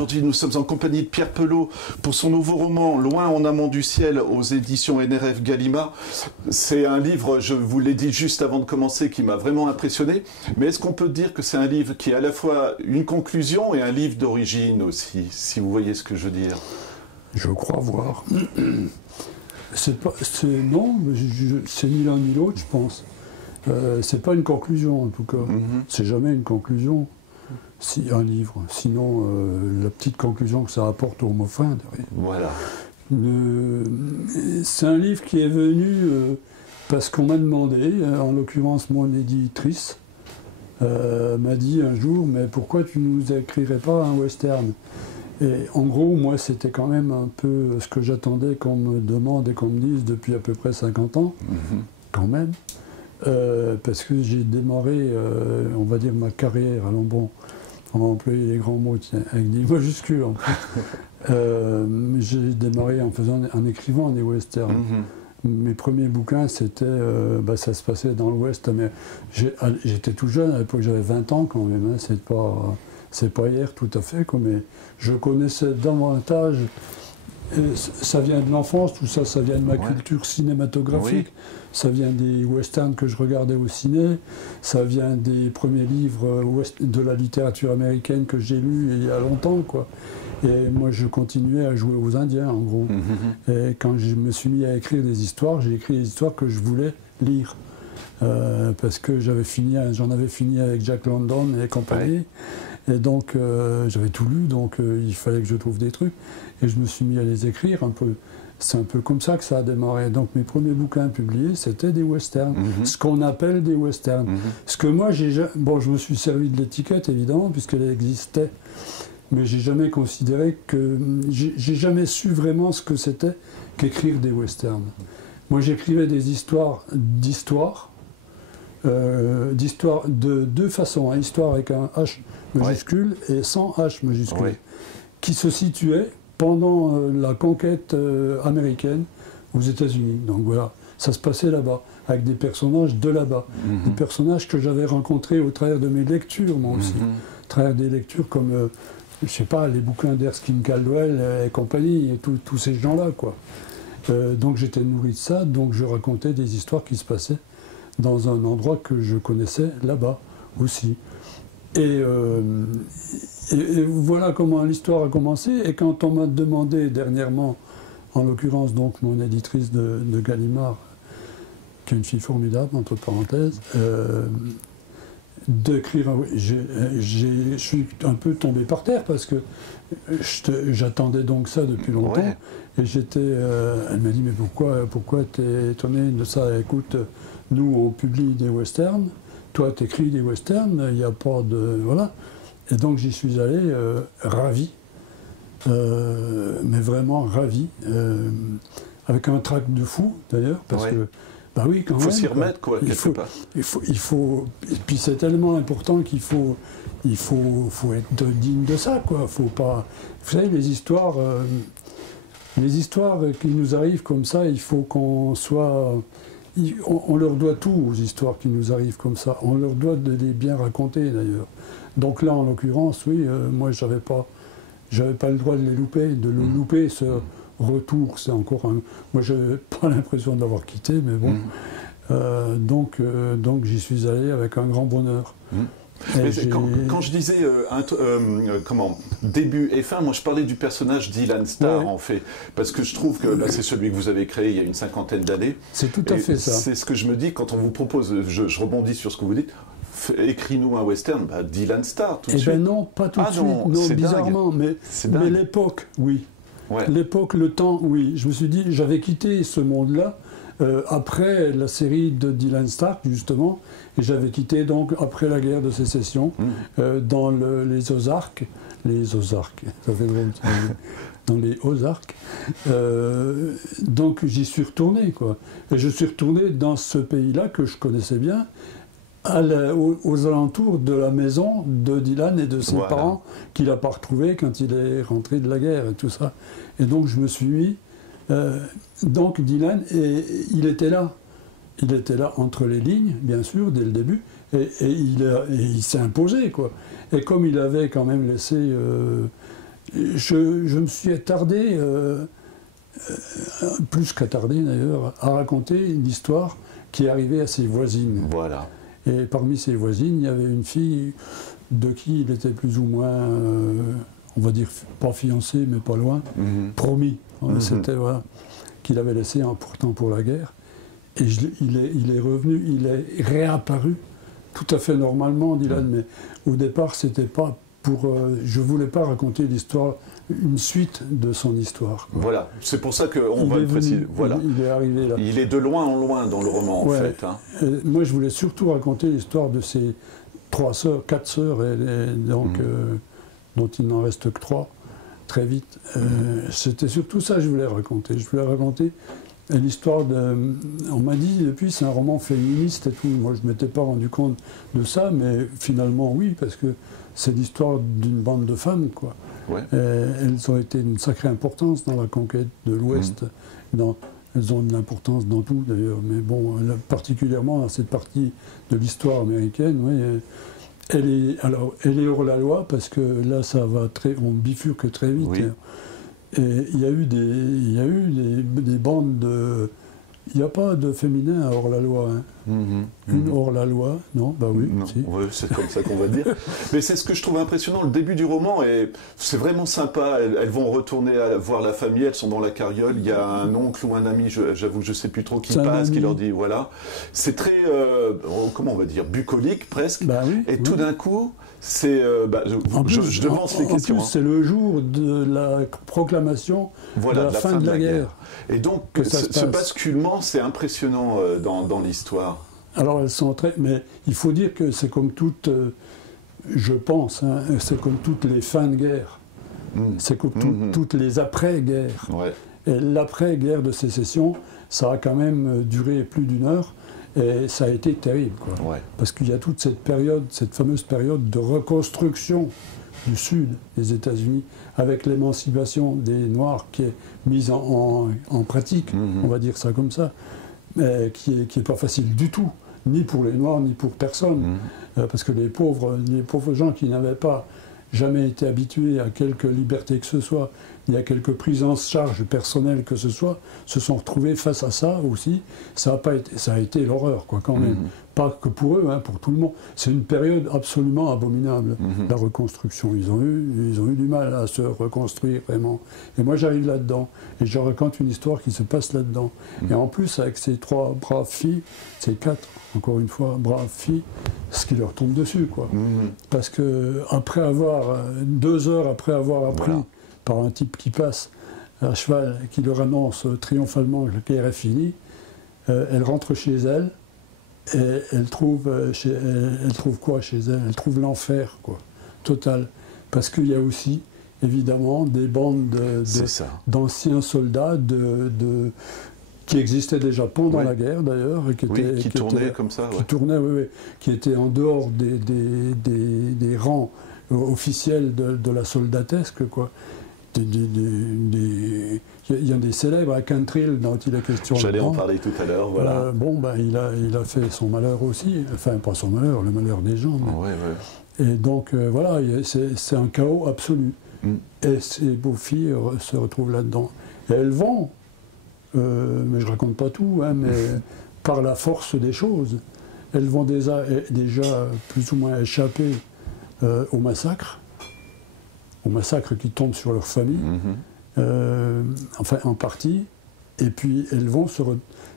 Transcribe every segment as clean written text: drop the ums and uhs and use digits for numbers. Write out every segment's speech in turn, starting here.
Aujourd'hui, nous sommes en compagnie de Pierre Pelot pour son nouveau roman « Loin en amont du ciel » aux éditions NRF Gallimard. C'est un livre, je vous l'ai dit juste avant de commencer, qui m'a vraiment impressionné. Mais est-ce qu'on peut dire que c'est un livre qui est à la fois une conclusion et un livre d'origine aussi, si vous voyez ce que je veux dire? Je crois voir. Non, c'est ni l'un ni l'autre, je pense. C'est pas une conclusion, en tout cas. C'est jamais une conclusion. Si, un livre. Sinon, la petite conclusion que ça apporte au mot fin. Voilà. C'est un livre qui est venu parce qu'on m'a demandé, en l'occurrence mon éditrice, m'a dit un jour, mais pourquoi tu ne nous écrirais pas un western? Et en gros, moi, c'était quand même un peu ce que j'attendais qu'on me demande et qu'on me dise depuis à peu près 50 ans, quand même. Parce que j'ai démarré, on va dire, ma carrière, allons bon, on va employer les grands mots, tiens, avec des majuscules en plus. J'ai démarré en écrivant des westerns. Mes premiers bouquins, c'était, ça se passait dans l'Ouest, mais j'étais tout jeune, à l'époque j'avais 20 ans quand même, hein, c'est pas hier tout à fait, mais je connaissais davantage. Ça vient de l'enfance, tout ça, ça vient de ma culture cinématographique, ça vient des westerns que je regardais au ciné, ça vient des premiers livres de la littérature américaine que j'ai lus il y a longtemps, quoi. Et moi, je continuais à jouer aux Indiens, en gros. Et quand je me suis mis à écrire des histoires, j'ai écrit des histoires que je voulais lire. Parce que j'en avais fini avec Jack London et compagnie. Et donc, j'avais tout lu, donc il fallait que je trouve des trucs. Et je me suis mis à les écrire un peu. C'est un peu comme ça que ça a démarré. Donc, mes premiers bouquins publiés, c'était des westerns. Ce qu'on appelle des westerns. Ce que moi, bon, je me suis servi de l'étiquette, évidemment, puisqu'elle existait. Mais j'ai jamais considéré que... J'ai jamais su vraiment ce que c'était qu'écrire des westerns. Moi, j'écrivais des histoires de deux façons, hein, histoire avec un H majuscule et sans H majuscule, qui se situaient pendant la conquête américaine aux États-Unis. Donc voilà, ça se passait là-bas, avec des personnages de là-bas, des personnages que j'avais rencontrés au travers de mes lectures, moi aussi, au travers des lectures comme, je sais pas, les bouquins d'Erskine Caldwell et compagnie, et tous ces gens-là, quoi. Donc j'étais nourri de ça, donc je racontais des histoires qui se passaient dans un endroit que je connaissais là-bas aussi. Et voilà comment l'histoire a commencé. Et quand on m'a demandé dernièrement, en l'occurrence donc mon éditrice de Gallimard, qui est une fille formidable, entre parenthèses, d'écrire, je suis un peu tombé par terre parce que j'attendais donc ça depuis longtemps. Et elle m'a dit, mais pourquoi t'es étonné de ça? Écoute, nous on publie des westerns, toi t'écris des westerns, il n'y a pas de... Voilà. Et donc j'y suis allé ravi, mais vraiment ravi, avec un trac de fou d'ailleurs, parce que, bah oui, quand même. Il faut s'y remettre, quoi, quelque part. Il faut, et puis c'est tellement important qu'il faut être digne de ça, quoi. Faut pas... Vous savez, les histoires qui nous arrivent comme ça, il faut qu'on soit... On leur doit tout aux histoires qui nous arrivent comme ça. On leur doit de les bien raconter, d'ailleurs. Donc là, en l'occurrence, oui, moi, j'avais pas le droit de les louper, louper, ce retour. C'est encore un... Moi, je n'avais pas l'impression de l'avoir quitté, mais bon. Donc j'y suis allé avec un grand bonheur. Mais quand je disais début et fin, moi je parlais du personnage d'Ilan Starr en fait, parce que je trouve que c'est celui que vous avez créé il y a une cinquantaine d'années. C'est tout à fait ça. C'est ce que je me dis quand on vous propose, je rebondis sur ce que vous dites, écris-nous un western, d'Ilan Starr tout de suite. Eh bien non, pas tout de suite, non, bizarrement, mais l'époque, oui. L'époque, le temps, oui. Je me suis dit, j'avais quitté ce monde-là après la série de Dylan Stark, justement, et j'avais quitté donc après la guerre de sécession dans les Ozarks, ça fait drôle, dans les Ozarks. Donc j'y suis retourné, quoi. Et je suis retourné dans ce pays-là que je connaissais bien, aux alentours de la maison de Dylan et de ses parents qu'il n'a pas retrouvés quand il est rentré de la guerre et tout ça. Et donc je me suis mis... donc Dylan, il était là entre les lignes, bien sûr, dès le début, et il s'est imposé, quoi. Et comme il avait quand même laissé je me suis attardé, plus qu'attardé d'ailleurs, à raconter une histoire qui est arrivée à ses voisines. Voilà. Et parmi ses voisines, il y avait une fille de qui il était plus ou moins, on va dire, pas fiancé, mais pas loin, promis. C'était, voilà, qu'il avait laissé pourtant pour la guerre. Et il est revenu, il est réapparu tout à fait normalement, Dylan, mais au départ, c'était pas pour... je voulais pas raconter l'histoire, une suite de son histoire, quoi. Voilà, c'est pour ça qu'on va le préciser. Voilà. Il est arrivé là. Il est de loin en loin dans le roman, en fait. Hein. Moi, je voulais surtout raconter l'histoire de ses 4 sœurs, et donc, dont il n'en reste que 3, très vite. C'était surtout ça que je voulais raconter. Je voulais raconter l'histoire de... On m'a dit depuis, c'est un roman féministe et tout. Moi, je ne m'étais pas rendu compte de ça, mais finalement, oui, parce que c'est l'histoire d'une bande de femmes, quoi. Ouais. Elles ont été d'une sacrée importance dans la conquête de l'Ouest. Elles ont de l'importance dans tout, d'ailleurs. Mais bon, particulièrement dans cette partie de l'histoire américaine, oui. Elle est hors la loi, parce que là, on bifurque très vite. Oui. Et il y a eu des bandes de... Il n'y a pas de féminin hors la loi. Hein. Une hors la loi, non? Bah oui, non, si. Ouais, c'est comme ça qu'on va dire. Mais c'est ce que je trouve impressionnant, le début du roman, et c'est vraiment sympa. Elles vont retourner voir la famille, elles sont dans la carriole, il y a un oncle ou un ami, j'avoue, je ne sais plus trop qui passe, qui leur dit, voilà. C'est très, comment on va dire, bucolique presque. Bah oui, et tout d'un coup, c'est... je devance les questions. En plus, c'est le jour de la proclamation de la fin de la guerre. Et donc, ce basculement, c'est impressionnant dans l'histoire. Alors, elles sont très... Mais il faut dire que c'est comme toutes... je pense, hein, c'est comme toutes les fins de guerre. C'est comme toutes les après-guerres. Ouais. Et l'après-guerre de sécession, ça a quand même duré plus d'1 heure. Et ça a été terrible, quoi. Ouais. Parce qu'il y a toute cette période, cette fameuse période de reconstruction du Sud des États-Unis, avec l'émancipation des Noirs qui est mise en pratique, on va dire ça comme ça, mais qui est pas facile du tout, ni pour les Noirs, ni pour personne. Parce que les pauvres gens qui n'avaient pas jamais été habitués à quelque liberté que ce soit, ni à quelque prise en charge personnelle que ce soit, se sont retrouvés face à ça aussi. Ça a été l'horreur, quoi, quand même. Pas que pour eux, hein, pour tout le monde. C'est une période absolument abominable, la reconstruction. Ils ont eu du mal à se reconstruire, vraiment. Et moi, j'arrive là-dedans, et je raconte une histoire qui se passe là-dedans. Et en plus, avec ces 3 braves filles, ces 4, encore une fois, braves filles, ce qui leur tombe dessus, quoi. Parce que, 2 heures après avoir appris, par un type qui passe à cheval, qui leur annonce triomphalement que la guerre est finie, elle rentre chez elle, et elle trouve quoi chez elle? Elle trouve l'enfer, quoi, total. Parce qu'il y a aussi, évidemment, des bandes d'anciens soldats qui existaient déjà pendant la guerre, d'ailleurs, et qui tournaient comme ça. Qui tournaient, qui étaient en dehors des rangs officiels de la soldatesque, quoi. Il y a des célèbres à Cantrill dont il est question. J'allais en parler tout à l'heure, voilà. Il a fait son malheur aussi, enfin pas son malheur, le malheur des gens. Mais... Et donc voilà, c'est un chaos absolu. Et ces beaux filles se retrouvent là-dedans. Et elles vont, mais je raconte pas tout, hein, mais par la force des choses, elles vont déjà plus ou moins échapper au massacre qui tombe sur leur famille, enfin en partie, et puis elles vont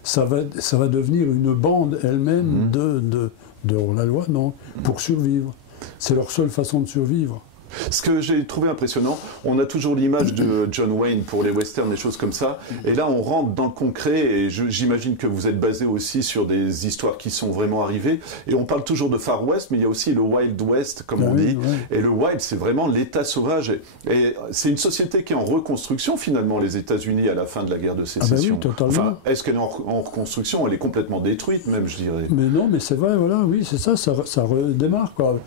ça va devenir une bande elle-même de hors-la-loi, non, pour survivre. C'est leur seule façon de survivre. Ce que j'ai trouvé impressionnant, on a toujours l'image de John Wayne pour les westerns, des choses comme ça, et là on rentre dans le concret, et j'imagine que vous êtes basé aussi sur des histoires qui sont vraiment arrivées, et on parle toujours de Far West, mais il y a aussi le Wild West, comme on dit, et le Wild, c'est vraiment l'état sauvage, et c'est une société qui est en reconstruction finalement, les États-Unis à la fin de la guerre de sécession. Totalement. Enfin, est-ce qu'elle est en reconstruction? Elle est complètement détruite même, je dirais. Mais non, mais c'est vrai, voilà, oui, c'est ça redémarre, quoi.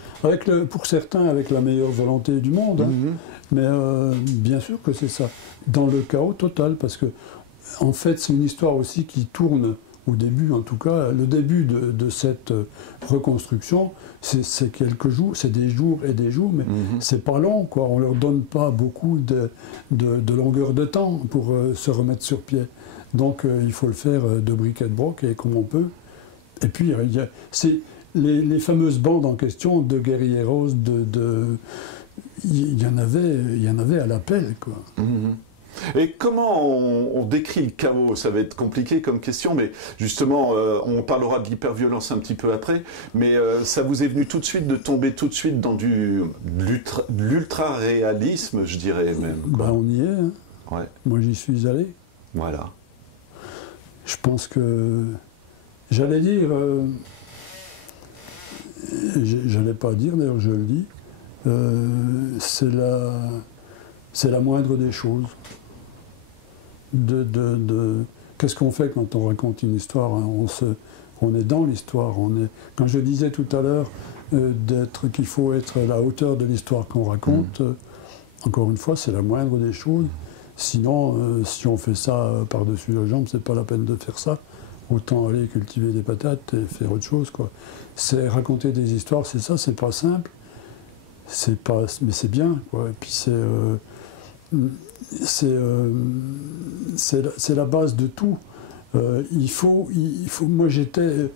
Pour certains, avec la meilleure volonté du monde, hein. Mais bien sûr que c'est ça, dans le chaos total, parce que en fait c'est une histoire aussi qui tourne au début en tout cas, le début de cette reconstruction, c'est quelques jours, c'est des jours et des jours, mais c'est pas long, quoi. On leur donne pas beaucoup de longueur de temps pour se remettre sur pied. Donc il faut le faire de bric et de broc et comme on peut. Et puis c'est les fameuses bandes en question de guerrilleros, il y en avait à l'appel, quoi. Et comment on décrit le chaos? Ça va être compliqué comme question, mais justement, on parlera de l'hyperviolence un petit peu après, mais ça vous est venu tout de suite de tomber tout de suite dans de l'ultra-réalisme, je dirais même, quoi. Ben, on y est, hein. Ouais. Moi j'y suis allé. Voilà. Je pense que, j'allais dire, j'allais pas dire, d'ailleurs je le dis, c'est la moindre des choses. Qu'est-ce qu'on fait quand on raconte une histoire, hein? On est dans l'histoire. Quand je disais tout à l'heure qu'il faut être à la hauteur de l'histoire qu'on raconte, encore une fois, c'est la moindre des choses. Sinon, si on fait ça par-dessus la jambe, c'est pas la peine de faire ça. Autant aller cultiver des patates et faire autre chose, quoi. C'est raconter des histoires, c'est ça, c'est pas simple. Mais c'est bien, quoi. Et puis c'est la base de tout. Moi, j'étais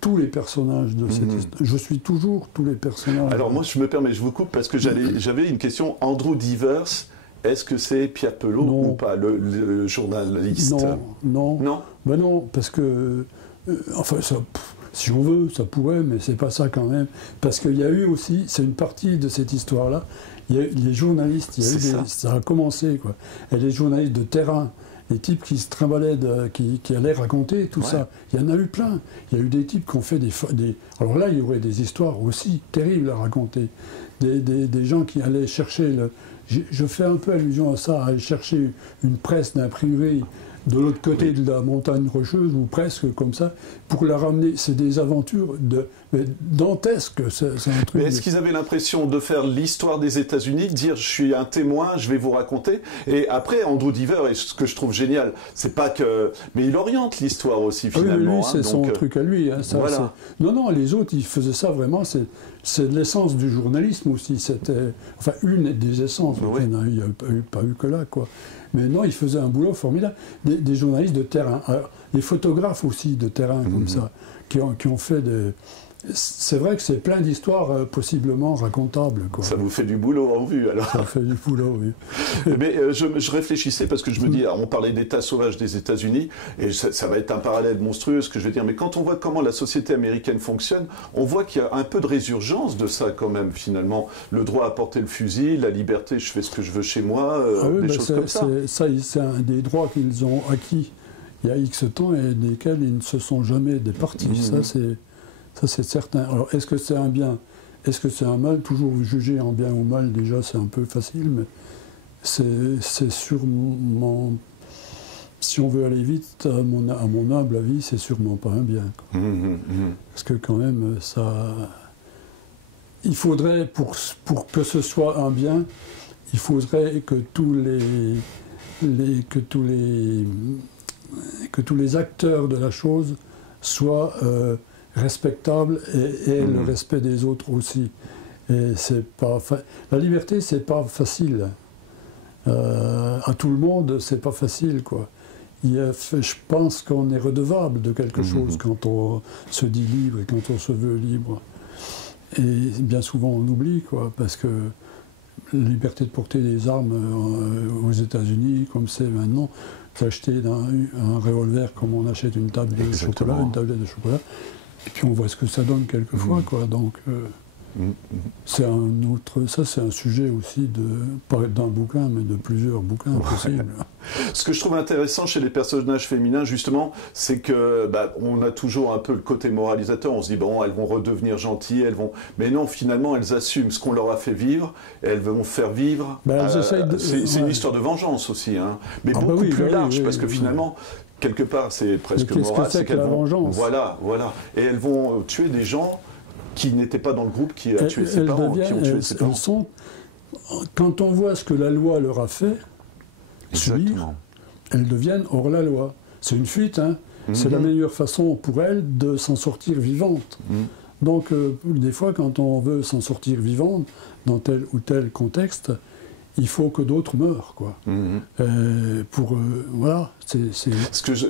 tous les personnages de cette histoire. Je suis toujours tous les personnages. Alors moi, je me permets, je vous coupe parce que j'avais une question. Andrew Devers, est-ce que c'est Pierre Pelot ou pas, le journaliste? Non. Non. Ben non, parce que enfin, ça, si on veut, ça pourrait, mais c'est pas ça quand même. Parce qu'il y a eu aussi, c'est une partie de cette histoire-là. Il y a eu les journalistes, ça a commencé, quoi. Et les journalistes de terrain, les types qui se trimbalaient, qui allaient raconter tout ça. Il y en a eu plein. Il y a eu des types qui ont fait des... Alors là, il y aurait des histoires aussi terribles à raconter. Des gens qui allaient chercher... Je fais un peu allusion à ça, à aller chercher une presse d'imprimerie de l'autre côté de la montagne rocheuse, ou presque comme ça, pour la ramener. C'est des aventures dantesques, c'est un truc. Mais est-ce qu'ils avaient l'impression de faire l'histoire des États-Unis, de dire je suis un témoin, je vais vous raconter? Et après, Andrew Devers, et ce que je trouve génial, c'est pas que... Mais il oriente l'histoire aussi, finalement. Oui, c'est son truc à lui. Hein, ça, voilà. Non, les autres, ils faisaient ça vraiment, c'est l'essence du journalisme aussi. C'était, enfin, une des essences. Oui. Il n'y a pas eu que là, quoi. Mais non, ils faisaient un boulot formidable. Des journalistes de terrain, des photographes aussi de terrain, comme ça, qui ont fait des... C'est vrai que c'est plein d'histoires possiblement racontables, quoi. Ça vous fait du boulot en vue, alors. Ça fait du boulot, oui. Mais je réfléchissais parce que je me dis, on parlait d'État sauvage des États-Unis, et ça va être un parallèle monstrueux, ce que je veux dire. Mais quand on voit comment la société américaine fonctionne, on voit qu'il y a un peu de résurgence de ça quand même, finalement. Le droit à porter le fusil, la liberté, je fais ce que je veux chez moi, des choses comme ça. C'est un des droits qu'ils ont acquis il y a X temps et desquels ils ne se sont jamais départis. Ça, c'est certain. Alors, est-ce que c'est un bien? Est-ce que c'est un mal? Toujours juger en bien ou mal, déjà, c'est un peu facile, mais c'est sûrement... Si on veut aller vite, à mon humble avis, c'est sûrement pas un bien, quoi. Parce que quand même, ça... Il faudrait, pour que ce soit un bien, il faudrait que tous les acteurs de la chose soient... respectable et le respect des autres aussi. Et la liberté, c'est pas facile. À tout le monde, c'est pas facile, quoi. Je pense qu'on est redevable de quelque chose quand on se dit libre et quand on se veut libre. Et bien souvent, on oublie, quoi, parce que la liberté de porter des armes aux États-Unis, comme c'est maintenant, d'acheter un revolver comme on achète une table de chocolat, une tablette de chocolat. Et puis on voit ce que ça donne quelquefois, quoi. Donc c'est c'est un sujet aussi pas d'un bouquin, mais de plusieurs bouquins possibles. Ce que je trouve intéressant chez les personnages féminins, justement, c'est que on a toujours un peu le côté moralisateur. On se dit bon, elles vont redevenir gentilles, mais non, finalement, elles assument ce qu'on leur a fait vivre, et elles vont faire vivre. C'est une histoire de vengeance aussi, hein, mais beaucoup plus large, parce que finalement. Quelque part, c'est presque moral. C'est qu'elles vont... Voilà. Et elles vont tuer des gens qui n'étaient pas dans le groupe qui a tué ses parents, qui ont tué ses parents. Quand on voit ce que la loi leur a fait subir, elles deviennent hors la loi. C'est une fuite, hein. C'est la meilleure façon pour elle de s'en sortir vivante. Donc, des fois, quand on veut s'en sortir vivante dans tel ou tel contexte, il faut que d'autres meurent, quoi. Voilà.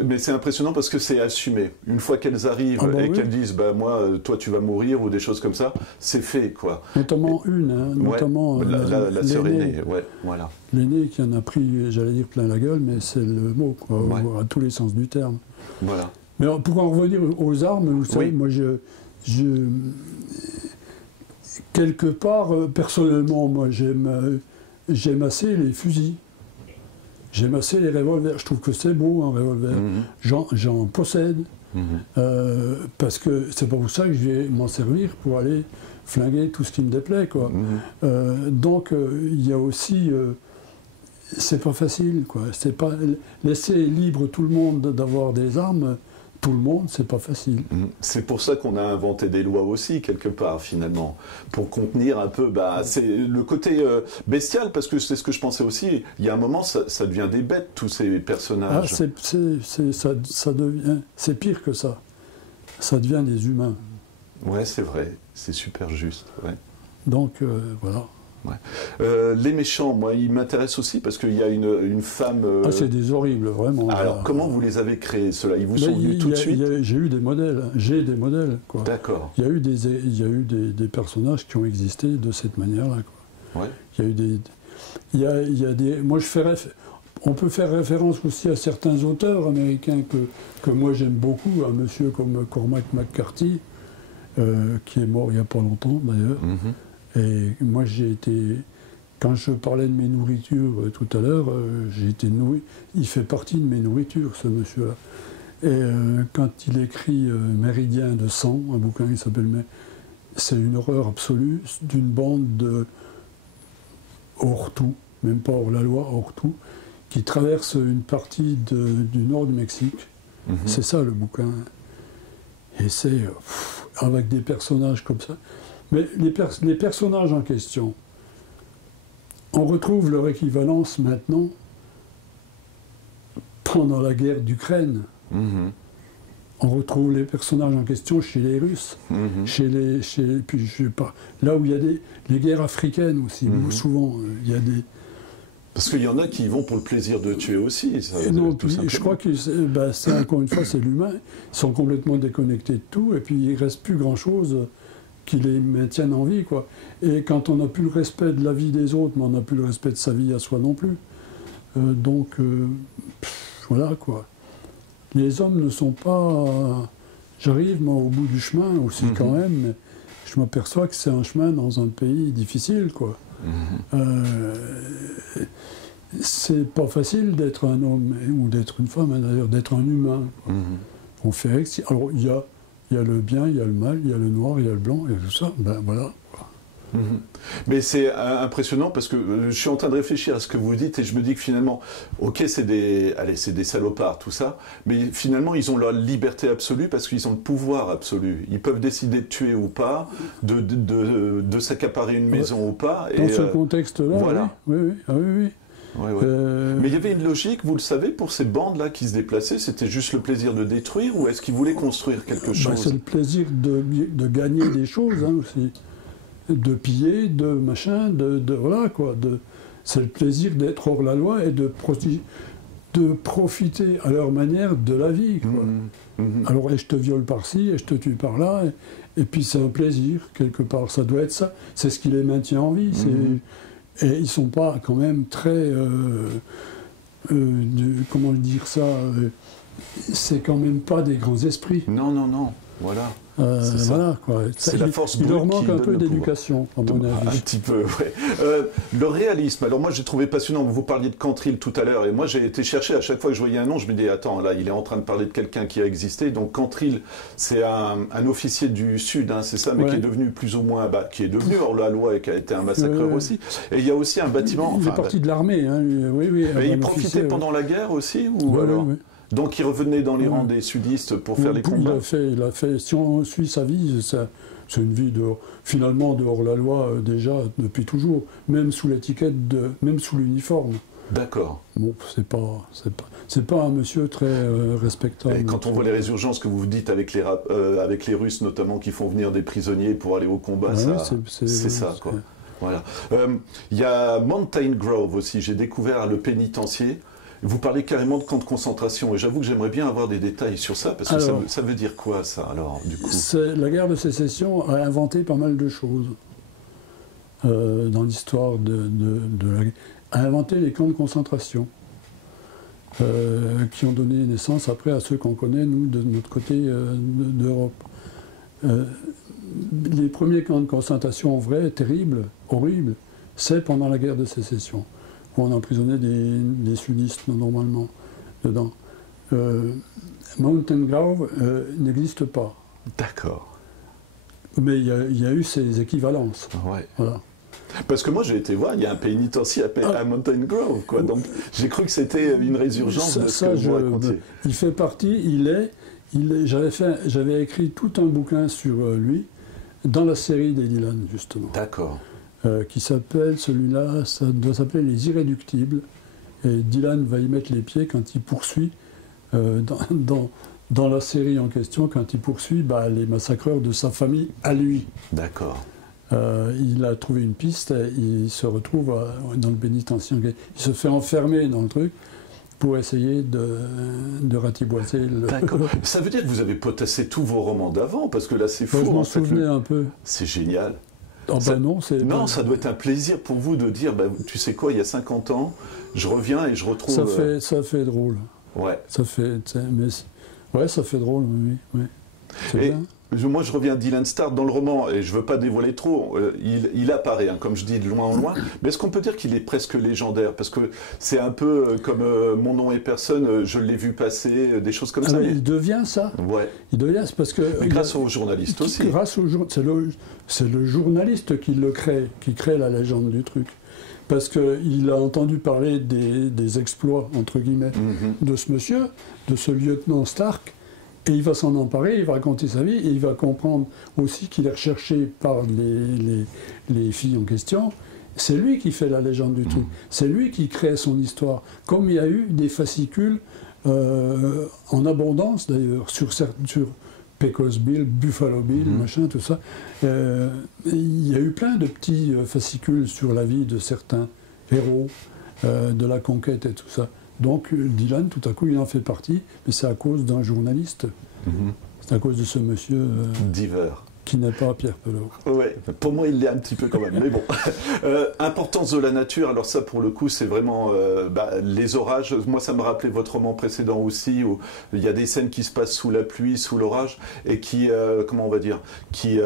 Mais c'est impressionnant parce que c'est assumé. Une fois qu'elles arrivent qu'elles disent, bah moi, toi, tu vas mourir ou des choses comme ça, c'est fait, quoi. Notamment notamment la sœur aînée, voilà. L'aînée qui en a pris, j'allais dire plein la gueule, mais c'est le mot, quoi, à tous les sens du terme. Voilà. Mais pour en revenir aux armes, vous savez, moi, quelque part, personnellement, moi, j'aime assez les fusils. J'aime assez les revolvers. Je trouve que c'est beau, un revolver. J'en possède. Parce que c'est pas pour ça que je vais m'en servir pour aller flinguer tout ce qui me déplaît, quoi. Donc, il y a aussi... c'est pas facile, quoi. C'est pas... Laisser libre tout le monde d'avoir des armes... Tout le monde, c'est pas facile. C'est pour ça qu'on a inventé des lois aussi, quelque part, finalement, pour contenir un peu... c'est le côté bestial, parce que c'est ce que je pensais aussi. Il y a un moment, ça devient des bêtes, tous ces personnages. Ça devient... C'est pire que ça. Ça devient des humains. Ouais, c'est vrai. C'est super juste, ouais. Donc, voilà. Les méchants, moi, ils m'intéressent aussi parce qu'il y a une femme... c'est des horribles, vraiment. Alors, comment vous les avez créés, ceux-là? Ils vous sont venus tout de suite? J'ai eu des modèles. J'ai des modèles, quoi. D'accord. Il y a eu des personnages qui ont existé de cette manière-là, quoi. Il y a eu des... Il y a des... Moi, on peut faire référence aussi à certains auteurs américains que moi j'aime beaucoup, un monsieur comme Cormac McCarthy, qui est mort il n'y a pas longtemps, d'ailleurs. Et moi, quand je parlais de mes nourritures tout à l'heure, j'ai été nourri. Il fait partie de mes nourritures, ce monsieur-là. Et quand il écrit Méridien de sang, un bouquin qui s'appelle... C'est une horreur absolue d'une bande de hors-tout, même pas hors-la-loi, hors-tout, qui traverse une partie du nord du Mexique. C'est ça, le bouquin. Et c'est avec des personnages comme ça. Mais les personnages en question, on retrouve leur équivalence maintenant pendant la guerre d'Ukraine. On retrouve les personnages en question chez les Russes, puis je sais pas, là où il y a les guerres africaines aussi, où souvent il y a des... Parce qu'il y en a qui y vont pour le plaisir de tuer aussi. Je crois que c'est encore une fois, c'est l'humain. Ils sont complètement déconnectés de tout, et puis il ne reste plus grand-chose qui les maintiennent en vie, quoi. Et quand on n'a plus le respect de la vie des autres, mais on n'a plus le respect de sa vie à soi non plus. Voilà, quoi. Les hommes ne sont pas... J'arrive, moi, au bout du chemin aussi, quand même, mais je m'aperçois que c'est un chemin dans un pays difficile, quoi. C'est pas facile d'être un homme, ou d'être une femme, d'ailleurs, d'être un humain. On fait... Alors, il y a le bien, il y a le mal, il y a le noir, il y a le blanc, il y a tout ça. Ben voilà. Mais c'est impressionnant parce que je suis en train de réfléchir à ce que vous dites et je me dis que finalement, ok, c'est des salopards, tout ça, mais finalement, ils ont leur liberté absolue parce qu'ils ont le pouvoir absolu. Ils peuvent décider de tuer ou pas, de s'accaparer une maison ou pas. Dans ce contexte-là, voilà. Oui. Mais il y avait une logique, vous le savez, pour ces bandes-là qui se déplaçaient, c'était juste le plaisir de détruire ou est-ce qu'ils voulaient construire quelque chose? C'est le plaisir de gagner des choses aussi, de piller, de machin, voilà quoi. C'est le plaisir d'être hors la loi et de profiter à leur manière de la vie, quoi. Alors, et je te viole par-ci, et je te tue par-là, et puis c'est un plaisir, quelque part. Ça doit être ça. C'est ce qui les maintient en vie. Et ils ne sont pas quand même très... comment dire ça c'est quand même pas des grands esprits. Non, voilà. Voilà, quoi. C'est la force brute. Il leur manque un peu d'éducation, à mon avis. Un petit peu, ouais. Le réalisme, alors moi j'ai trouvé passionnant, vous parliez de Cantril tout à l'heure, et moi j'ai été chercher, à chaque fois que je voyais un nom, je me dis, attends, là il est en train de parler de quelqu'un qui a existé, donc Cantril, c'est un officier du Sud, hein, c'est ça, mais qui est devenu plus ou moins, qui est devenu hors la loi et qui a été un massacreur aussi. Et il y a aussi un bâtiment... Il est parti de l'armée, hein, oui. Mais il profitait pendant la guerre aussi, ou alors Donc il revenait dans les rangs des sudistes pour faire les combats. Il a fait, si on suit sa vie, c'est une vie finalement dehors la loi déjà depuis toujours, même sous l'étiquette, même sous l'uniforme. D'accord. Bon, c'est pas un monsieur très respectable. Et quand on voit les résurgences que vous dites avec les Russes notamment qui font venir des prisonniers pour aller au combat, c'est ça quoi. Voilà. Il y a Mountain Grove aussi, j'ai découvert le pénitencier. Vous parlez carrément de camp de concentration et j'avoue que j'aimerais bien avoir des détails sur ça parce que ça veut dire quoi ça alors du coup? La guerre de sécession a inventé pas mal de choses dans l'histoire de la guerre. A inventé les camps de concentration qui ont donné naissance après à ceux qu'on connaît nous de notre côté d'Europe. Les premiers camps de concentration vrais, terribles, horribles, c'est pendant la guerre de sécession, où on emprisonnait des sudistes normalement dedans. Mountain Grove n'existe pas. D'accord. Mais il y a eu ses équivalences. Ouais. Voilà. Parce que moi j'ai été voir, il y a un pénitencier à Mountain Grove, quoi. Donc j'ai cru que c'était une résurgence de ce que vous racontiez. Il fait partie, j'avais écrit tout un bouquin sur lui, dans la série des Dylan, justement. D'accord. Qui s'appelle, celui-là, ça doit s'appeler Les Irréductibles. Et Dylan va y mettre les pieds quand il poursuit, dans la série en question, quand il poursuit les massacreurs de sa famille à lui. D'accord. Il a trouvé une piste, il se retrouve dans le pénitencier. Il se fait enfermer dans le truc pour essayer de ratiboiser le... D'accord. Ça veut dire que vous avez potassé tous vos romans d'avant, parce que là c'est fou. Je m'en souvenais un peu. C'est génial. Non, ça doit être un plaisir pour vous de dire, tu sais quoi, il y a 50 ans, je reviens et je retrouve... Ça fait drôle. Ouais. Ça fait drôle, oui. C'est bien. Moi, je reviens à Dylan Starr dans le roman, et je ne veux pas dévoiler trop, il apparaît, comme je dis, de loin en loin, mais est-ce qu'on peut dire qu'il est presque légendaire? Parce que c'est un peu comme Mon nom est personne, je l'ai vu passer, des choses comme ça. Il devient ça. Ouais. Il devient, parce que... Mais grâce aux journalistes aussi. C'est le journaliste qui le crée, qui crée la légende du truc. Parce qu'il a entendu parler des exploits, entre guillemets, de ce monsieur, de ce lieutenant Stark, et il va s'en emparer, il va raconter sa vie, et il va comprendre aussi qu'il est recherché par les filles en question. C'est lui qui fait la légende du truc. C'est lui qui crée son histoire. Comme il y a eu des fascicules en abondance, d'ailleurs, sur Pecos Bill, Buffalo Bill, machin, tout ça. Il y a eu plein de petits fascicules sur la vie de certains héros de la conquête et tout ça. Donc Dylan, tout à coup, il en fait partie, mais c'est à cause d'un journaliste. C'est à cause de ce monsieur... Diver. Qui n'est pas Pierre Pelot. Oui, pour moi, il l'est un petit peu quand même, mais bon. Importance de la nature, alors ça, pour le coup, c'est vraiment les orages. Moi, ça me rappelait votre roman précédent aussi, où il y a des scènes qui se passent sous la pluie, sous l'orage, et qui, comment on va dire, qui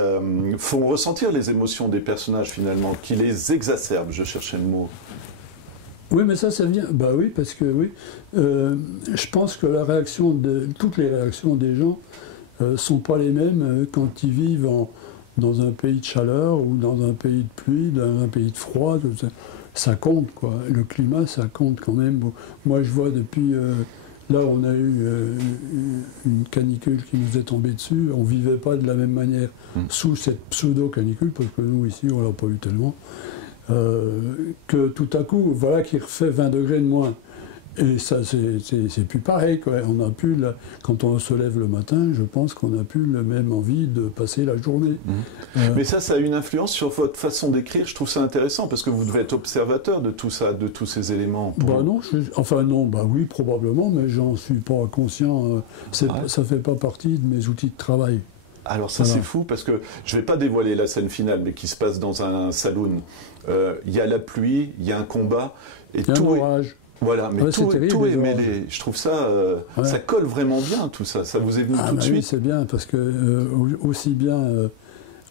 font ressentir les émotions des personnages, finalement, qui les exacerbent, je cherchais le mot. Oui, mais ça vient... oui, parce que oui. Je pense que toutes les réactions des gens sont pas les mêmes quand ils vivent dans un pays de chaleur ou dans un pays de pluie, dans un pays de froid. Ça compte, quoi. Le climat, ça compte quand même. Moi, je vois depuis... là, on a eu une canicule qui nous est tombée dessus. On ne vivait pas de la même manière sous cette pseudo-canicule, parce que nous, ici, on ne l'a pas eu tellement. Que tout à coup, voilà qu'il refait 20 degrés de moins. Et ça, c'est plus pareil, quoi. On a plus quand on se lève le matin, je pense qu'on n'a plus la même envie de passer la journée. Mais ça a une influence sur votre façon d'écrire. Je trouve ça intéressant, parce que vous devez être observateur de tout ça, de tous ces éléments. Oui, probablement, mais j'en suis pas conscient. Ça fait pas partie de mes outils de travail. Alors ça, c'est fou, parce que je ne vais pas dévoiler la scène finale, mais qui se passe dans un saloon. Il y a la pluie, il y a un combat, et il y a un orage. Voilà, mais tout est mêlé. Je trouve ça, ça colle vraiment bien, tout ça. Ça vous est venu tout de suite. Oui, c'est bien, parce que aussi bien,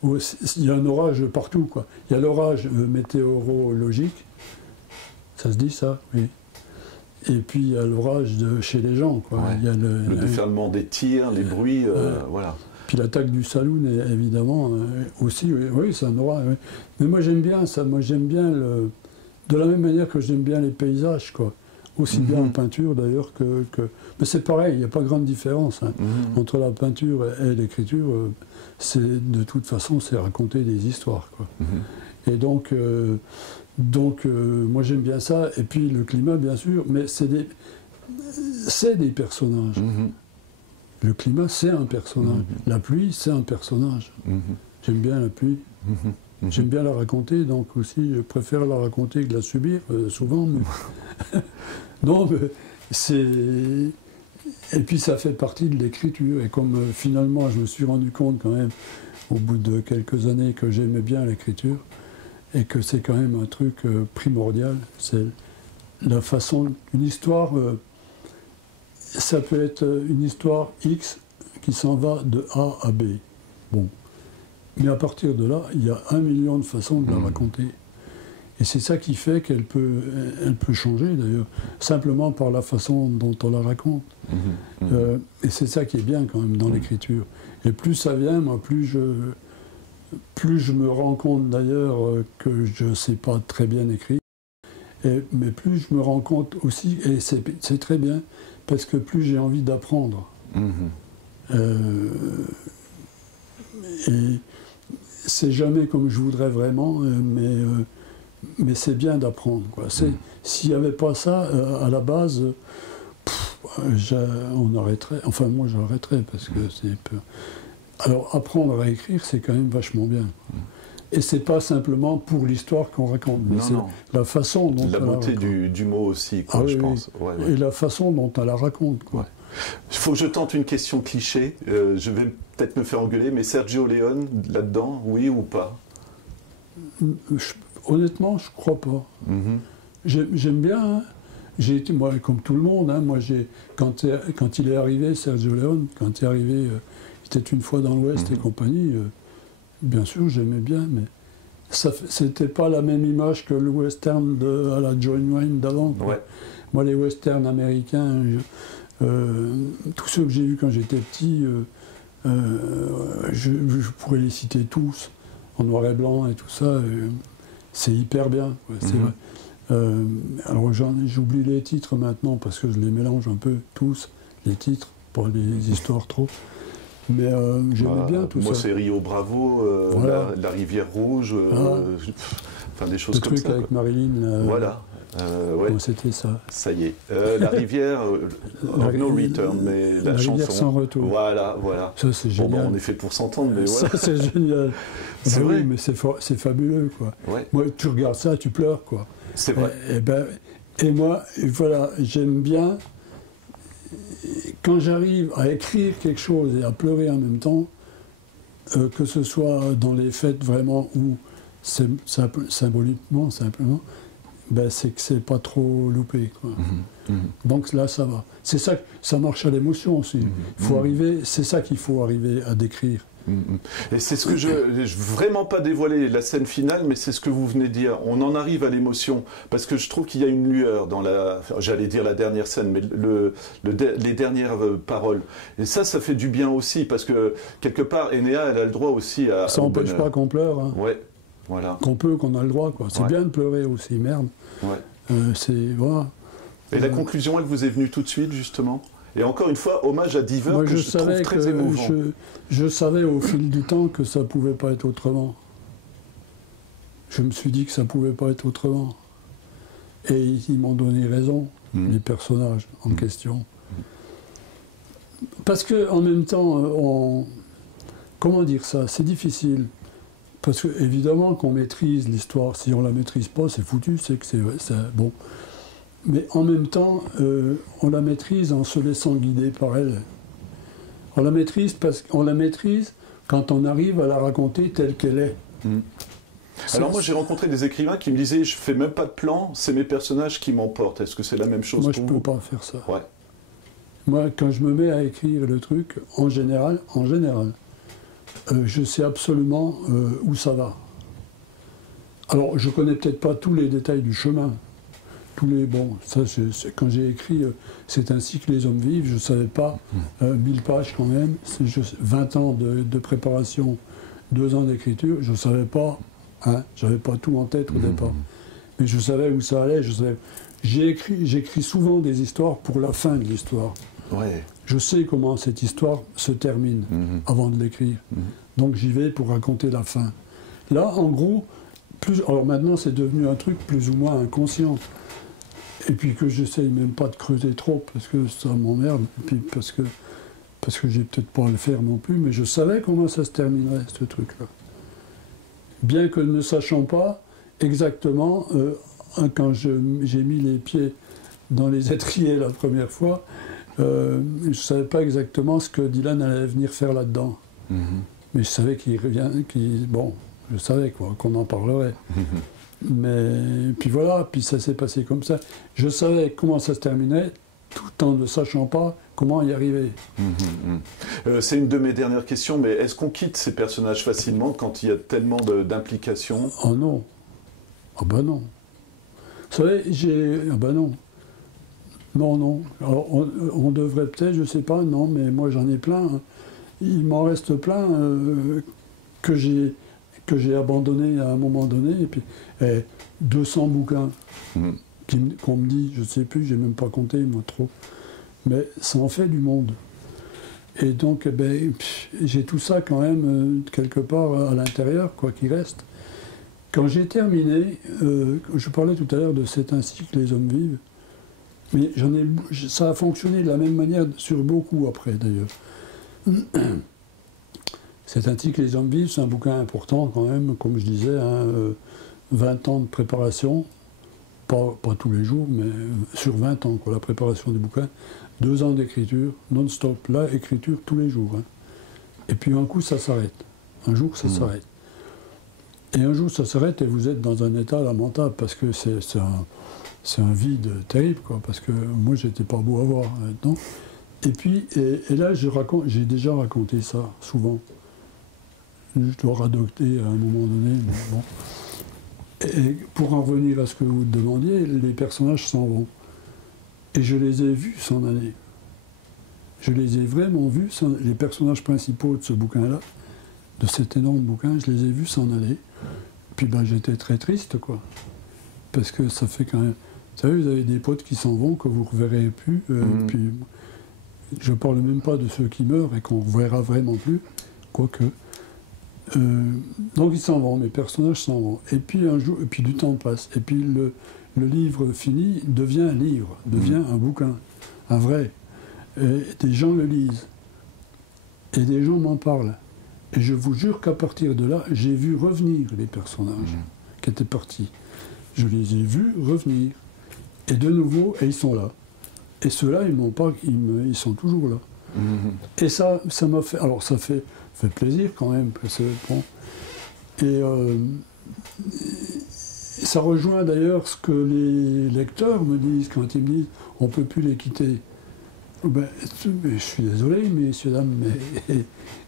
il y a un orage partout, quoi. Il y a l'orage météorologique, ça se dit ça, oui. Et puis il y a l'orage chez les gens, quoi. Ouais. Il y a le déferlement des tirs, les bruits, voilà. Puis l'attaque du saloon, évidemment, aussi, oui, c'est un orage. Oui. Mais moi j'aime bien ça, moi j'aime bien de la même manière que j'aime bien les paysages, quoi. aussi bien en peinture d'ailleurs que... Mais c'est pareil, il n'y a pas grande différence hein, entre la peinture et l'écriture. De toute façon, c'est raconter des histoires, quoi. Et donc moi j'aime bien ça. Et puis le climat, bien sûr, mais c'est des personnages. Le climat, c'est un personnage. La pluie, c'est un personnage. J'aime bien la pluie. J'aime bien la raconter, donc aussi, je préfère la raconter que de la subir, souvent. Mais... non, mais c'est... Et puis ça fait partie de l'écriture. Et comme finalement, je me suis rendu compte quand même, au bout de quelques années, que j'aimais bien l'écriture, et que c'est quand même un truc primordial, c'est la façon... Une histoire... ça peut être une histoire X qui s'en va de A à B. Bon. Mais à partir de là, il y a 1 million de façons de la raconter. Et c'est ça qui fait qu'elle peut changer, d'ailleurs, simplement par la façon dont on la raconte. Et c'est ça qui est bien, quand même, dans l'écriture. Et plus ça vient, moi, plus je me rends compte, d'ailleurs, que je ne sais pas très bien écrire. Mais plus je me rends compte aussi, et c'est très bien, parce que plus j'ai envie d'apprendre. Et c'est jamais comme je voudrais vraiment, mais c'est bien d'apprendre, quoi. S'il n'y avait pas ça, à la base, on arrêterait. Enfin, moi, j'arrêterais, parce que c'est peu... Alors, apprendre à écrire, c'est quand même vachement bien. Et c'est pas simplement pour l'histoire qu'on raconte, mais c'est la façon dont la beauté du mot aussi, quoi, je pense. Ouais, et la façon dont on la raconte, quoi. Il faut que je tente une question cliché. Je vais peut-être me faire engueuler, mais Sergio Leone, là-dedans, oui ou pas? Honnêtement, je crois pas. J'aime bien. Hein. J'ai été, moi, comme tout le monde, hein, moi, quand il est arrivé, Sergio Leone, quand il est arrivé, il était une fois dans l'Ouest et compagnie, bien sûr, j'aimais bien, mais c'était pas la même image que le western à la John Wayne d'avant. Ouais. Moi, les westerns américains, tous ceux que j'ai vus quand j'étais petit, je pourrais les citer tous, en noir et blanc et tout ça, c'est hyper bien, c'est vrai. Alors j'oublie les titres maintenant parce que je les mélange un peu tous, les titres, pas les histoires trop. Mais j'aimais bien tout ça. Moi, c'est Rio Bravo, la Rivière Rouge, enfin des choses comme ça. Le truc avec Marilyn. Voilà. Comment c'était ça? Ça y est. La rivière, no return, mais la chanson. Rivière sans retour. Voilà. Ça, c'est génial. Bon, on est fait pour s'entendre, mais voilà. Ça, c'est génial. C'est vrai. Oui, mais c'est fabuleux, quoi. Ouais. Moi, tu regardes ça, tu pleures, quoi. C'est vrai. Et moi, voilà, j'aime bien... Quand j'arrive à écrire quelque chose et à pleurer en même temps, que ce soit dans les fêtes vraiment ou symboliquement, simplement, c'est que c'est pas trop loupé, quoi. Donc là, ça va. C'est ça, ça marche à l'émotion aussi. Faut arriver, c'est ça qu'il faut arriver à décrire. Et c'est ce que je vraiment pas dévoiler la scène finale, mais c'est ce que vous venez de dire. On en arrive à l'émotion parce que je trouve qu'il y a une lueur dans j'allais dire la dernière scène, mais les dernières paroles. Et ça fait du bien aussi parce que quelque part, Enea, elle a le droit aussi à. Ça n'empêche pas qu'on pleure. Hein. Ouais, voilà. Qu'on a le droit, quoi. C'est bien de pleurer aussi, merde. Ouais. Voilà. Et la conclusion, elle vous est venue tout de suite, justement? Et encore une fois, hommage à Diver que je trouve très émouvant. Je savais au fil du temps que ça ne pouvait pas être autrement. Je me suis dit que ça ne pouvait pas être autrement. Et ils m'ont donné raison, les personnages en question. Parce qu'en même temps, comment dire ça? C'est difficile. Parce qu'évidemment qu'on maîtrise l'histoire. Si on ne la maîtrise pas, c'est foutu, c'est que c'est bon. Mais en même temps, on la maîtrise en se laissant guider par elle. On la maîtrise parce qu'on la maîtrise quand on arrive à la raconter telle qu'elle est. Alors moi, j'ai rencontré des écrivains qui me disaient « je fais même pas de plan, c'est mes personnages qui m'emportent ». Est-ce que c'est la même chose pour vous? Moi, je ne peux pas faire ça. Ouais. Moi, quand je me mets à écrire le truc, en général, je sais absolument où ça va. Alors, je ne connais peut-être pas tous les détails du chemin. Quand j'ai écrit C'est ainsi que les hommes vivent, je ne savais pas, 1000 pages quand même, 20 ans de préparation, 2 ans d'écriture, je ne savais pas, j'avais pas tout en tête au départ. Mais je savais où ça allait, j'écris souvent des histoires pour la fin de l'histoire. Ouais. Je sais comment cette histoire se termine avant de l'écrire. Donc j'y vais pour raconter la fin. Là, en gros, alors maintenant c'est devenu un truc plus ou moins inconscient. Et puis que j'essaye même pas de creuser trop parce que ça m'emmerde. Et puis parce que j'ai peut-être pas à le faire non plus, mais je savais comment ça se terminerait, ce truc-là. Bien que ne sachant pas exactement, quand j'ai mis les pieds dans les étriers la première fois, je ne savais pas exactement ce que Dylan allait venir faire là-dedans. Mais je savais je savais qu'on en parlerait. Mais puis voilà, puis ça s'est passé comme ça. Je savais comment ça se terminait, tout en ne sachant pas comment y arriver. C'est une de mes dernières questions, mais est-ce qu'on quitte ces personnages facilement quand il y a tellement d'implications? Oh non. Ah ben non. Vous savez, ah ben non. Non. Alors, on devrait peut-être, je sais pas, non, mais moi j'en ai plein. Hein. Il m'en reste plein que j'ai abandonné à un moment donné. Et puis 200 bouquins qu'on me dit, je sais plus, j'ai même pas compté, moi, trop. Mais ça en fait du monde. Et donc, j'ai tout ça quand même quelque part à l'intérieur, quoi qu'il reste. Quand j'ai terminé, je parlais tout à l'heure de C'est ainsi que les hommes vivent, mais ça a fonctionné de la même manière sur beaucoup après, d'ailleurs. C'est ainsi que les hommes vivent, c'est un bouquin important quand même, comme je disais, 20 ans de préparation, pas tous les jours, mais sur 20 ans, la préparation du bouquin, 2 ans d'écriture, non-stop, là, écriture tous les jours. Hein. Et puis un coup, ça s'arrête. Un jour, ça s'arrête. Et un jour, ça s'arrête et vous êtes dans un état lamentable, parce que c'est un vide terrible, quoi, parce que moi, j'étais pas beau à voir là-dedans. Et puis, et là, j'ai déjà raconté ça, souvent. Je dois radoter à un moment donné, mais bon. Et pour en revenir à ce que vous demandiez, les personnages s'en vont. Et je les ai vus s'en aller. Je les ai vraiment vus, les personnages principaux de ce bouquin-là, de cet énorme bouquin, je les ai vus s'en aller. Puis j'étais très triste, quoi. Parce que ça fait quand même... Vous savez, vous avez des potes qui s'en vont, que vous ne reverrez plus. Puis je ne parle même pas de ceux qui meurent et qu'on ne reverra vraiment plus, quoique... donc ils s'en vont, mes personnages s'en vont. Et puis un jour, et puis du temps passe. Et puis le livre fini devient un livre, devient un bouquin, un vrai. Et des gens le lisent. Et des gens m'en parlent. Et je vous jure qu'à partir de là, j'ai vu revenir les personnages qui étaient partis. Je les ai vus revenir. Et de nouveau, et ils sont là. Et ceux-là, ils sont toujours là. Et ça m'a fait... Alors ça fait plaisir quand même, parce que, bon. Et ça rejoint d'ailleurs ce que les lecteurs me disent quand ils me disent on ne peut plus les quitter. Je suis désolé, messieurs, dames, mais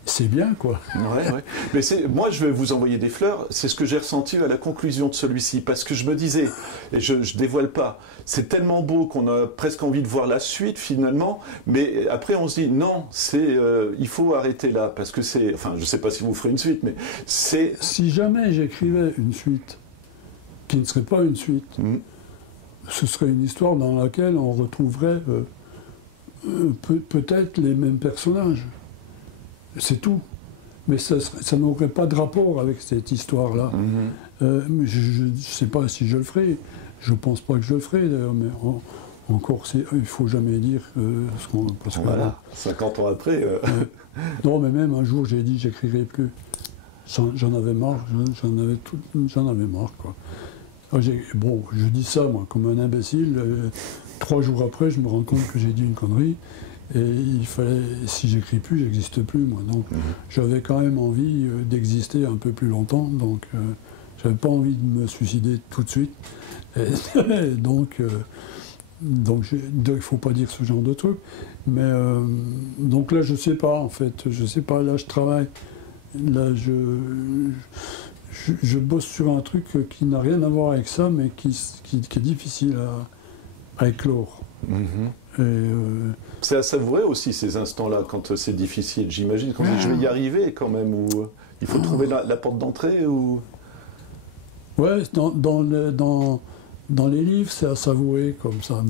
c'est bien, quoi. Ouais. Mais moi, je vais vous envoyer des fleurs. C'est ce que j'ai ressenti à la conclusion de celui-ci. Parce que je me disais, et je ne dévoile pas, c'est tellement beau qu'on a presque envie de voir la suite, finalement. Mais après, on se dit, non, il faut arrêter là. Parce que c'est... Enfin, je ne sais pas si vous ferez une suite, mais c'est... Si jamais j'écrivais une suite, qui ne serait pas une suite, ce serait une histoire dans laquelle on retrouverait... peut-être les mêmes personnages, c'est tout. Mais ça n'aurait pas de rapport avec cette histoire-là. Je ne sais pas si je le ferai. Je ne pense pas que je le ferai, d'ailleurs, mais encore, il ne faut jamais dire ce qu'on... Voilà, 50 ans après... Non, mais même un jour, j'ai dit, j'écrirai plus. J'en avais marre, j'en avais marre, quoi. Bon, je dis ça, moi, comme un imbécile. 3 jours après, je me rends compte que j'ai dit une connerie. Et il fallait, si j'écris plus, j'existe plus, moi. Donc, j'avais quand même envie d'exister un peu plus longtemps. Donc, j'avais pas envie de me suicider tout de suite. Et donc, il faut pas dire ce genre de truc. Mais, donc là, je sais pas, en fait. Je sais pas, là, je travaille. Là, je bosse sur un truc qui n'a rien à voir avec ça, mais qui est difficile à éclore. C'est à savourer aussi ces instants-là, quand c'est difficile, j'imagine. Quand je vais y arriver quand même, ou il faut trouver la porte d'entrée, ou... Ouais, dans dans les livres, c'est à savourer comme ça,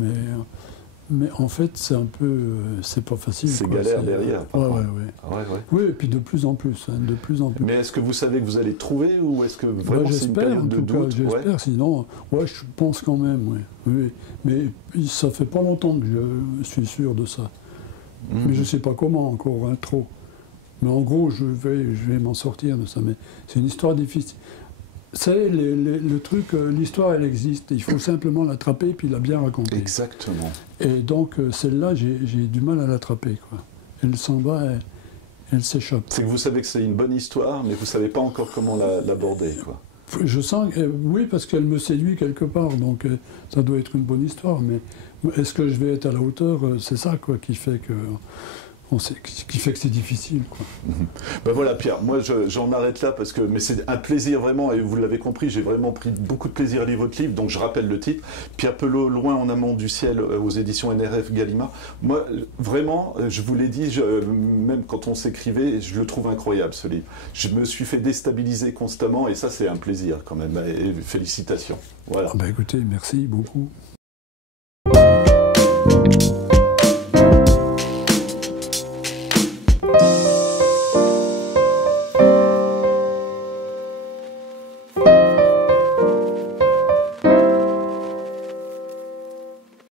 mais en fait, c'est un peu, c'est pas facile. C'est galère derrière. Ouais. Ah ouais. Oui, et puis de plus en plus, de plus en plus. Mais est-ce que vous savez que vous allez trouver ou est-ce que vraiment c'est une période de doute? J'espère, sinon, je pense quand même, oui. Mais ça fait pas longtemps que je suis sûr de ça. Mais je sais pas comment encore, trop. Mais en gros, je vais m'en sortir de ça. Mais c'est une histoire difficile. C'est le truc, l'histoire, elle existe. Il faut simplement l'attraper puis la bien raconter. Exactement. Et donc, celle-là, j'ai du mal à l'attraper, quoi. Elle s'en va, elle s'échappe. C'est que vous savez que c'est une bonne histoire, mais vous ne savez pas encore comment l'aborder, quoi. Je sens, oui, parce qu'elle me séduit quelque part, donc ça doit être une bonne histoire. Mais est-ce que je vais être à la hauteur? C'est ça, quoi, qui fait que c'est difficile, quoi. Ben voilà, Pierre, moi j'en arrête là parce que c'est un plaisir vraiment, et vous l'avez compris, j'ai vraiment pris beaucoup de plaisir à lire votre livre, donc je rappelle le titre, Pierre Pelot, Loin en amont du ciel, aux éditions NRF Gallimard. Moi, vraiment, je vous l'ai dit, même quand on s'écrivait, je le trouve incroyable, ce livre. Je me suis fait déstabiliser constamment, et ça c'est un plaisir quand même, et félicitations. Voilà. Écoutez, merci beaucoup.